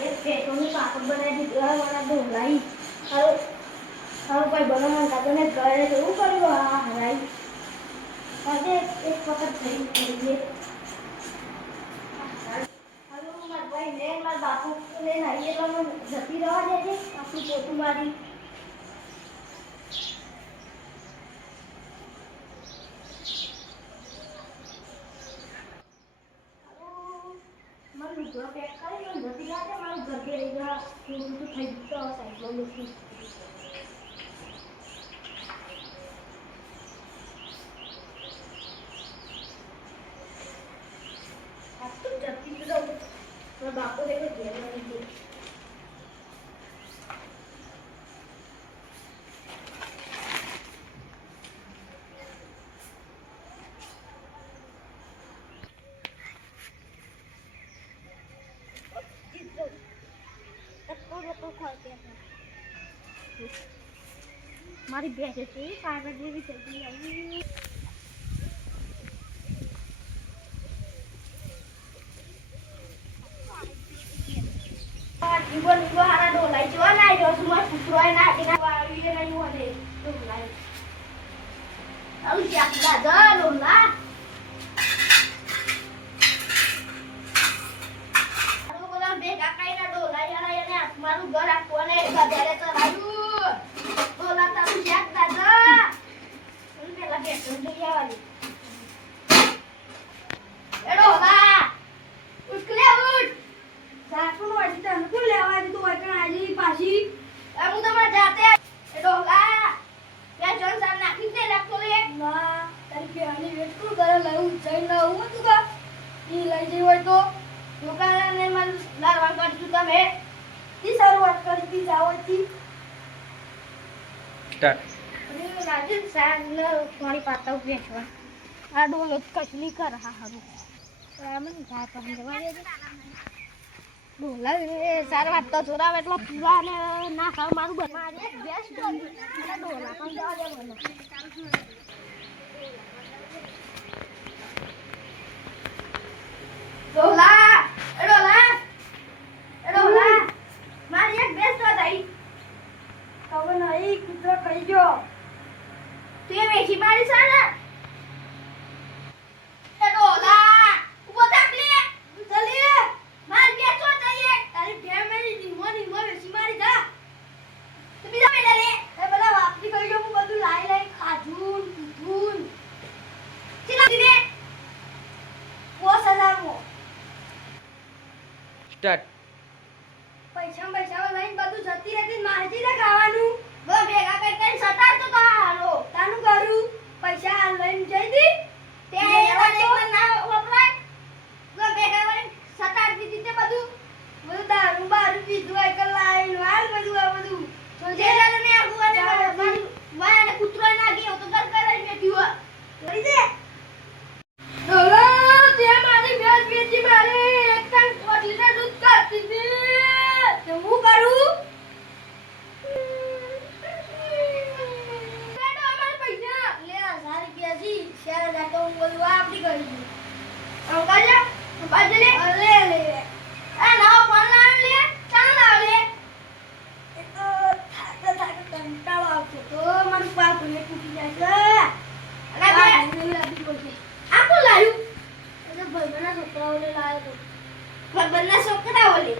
ये पेटोनी पापड़ बनाई दी वाला ढोलाई और कोई बनाना का तो ने करे तो ऊ करियो आ हराई आगे एक वक्त થઈ કરીએ હાલો માર ભાઈ ને માર બાપુ ને નાઈએ તો જતી રહેવા દેજે આપણી પોતું મારી મારું ઘર પેક કરીને જતી લાગે મારું ઘર કે રહી ગયા હું તો થઈ ગયો સાઈડમાં મૂકી આ તો જતી તો મારા બાપુ દેખો ઘેર આવી ગયો મારી બેસે છે કાગળ જેવી ચડી આવી જીવન હારા ડોલાઈ જો ના જો સુમા પુત્રોય ના કે ના આવી રે નહીં હોને ડોલાઈ આઉ જાકડા જા ડોલા આરો બોલા બે કાકાઈ ના ડોલાઈ આલા એને મારું ઘર આખોને બજારે ચરાયું ડોલા તારું જાકડા જા હું પેલા બેઠો જઈ આવવાની એ ડોલા ઉઠ લે ઉઠ સાકુનો વાજી તને કોણ લેવા દી તું એકણ આજી પાછી હું તમાર જાતે એ ડોલા ત્યાં જણ સામ નાખી દે લાગતો લે ના તારી કે આની વેટ કોણ કરે લઉં જઈ લઉં તું કા ઈ લઈ જઈ હોય તો દુકાને મન લારવા કરતું તમે ઈ શરૂઆત કરી દી જાવતી સ્ટાર્ટ રાજન સાન થોડી પાતા બેઠવા આ ડોલો કચલી કર હા હારું રામન જા પણ જવા દે ડોલા સાર વાત તો ચોરાવ એટલો પીવા ને ના ખાવ મારું મારે બેસ્ટ ડોલા પણ જવા દે મને ડોલા મારી એક બેસ્ટ વાત આવી હવે નહીં કૂતરો કહી ગયો તું એ વેચી મારી સાને સ્ટાર્ટ પૈસા લઈને બધું જતી રહેતી મારજી ને ખાવાનું બસ ભેગા કઈ સટાડતો તો હાલો તાનું કરું પૈસા લઈને જઈ દી તે એક ના વપરાય બસ ભેગા લઈને સટાડતી દીતે બધું દારૂ બારૂ પીધું એક લાઈન વાલ બધું આ બધું જે ને આગુ વાને કૂતરો ના ગયો તો ઘર કરે બેઠ્યું કરી દે ડોલા તે મારી ભેંસ વેચી મારી એક ટન કોટલીને દૂધ કાઢતી હતી તો હું કરું બેટો અમાર પૈસા લે 1000 રૂપિયા જી શેર જાતો હું બોલું આપડી કરી અંકલ જા બાજલે લે લે આ નવો ફોન લાવ લે ચાલ લાવ લે એ તો થાક કંટાળો આવતો તો મારું પાપ ને તૂટી જાય છે અને બે લાગી પડશે આ કોણ લાવ્યું એટલે ભાઈના છોકરાઓને લાવ્યો તો ભાઈના છોકરાઓને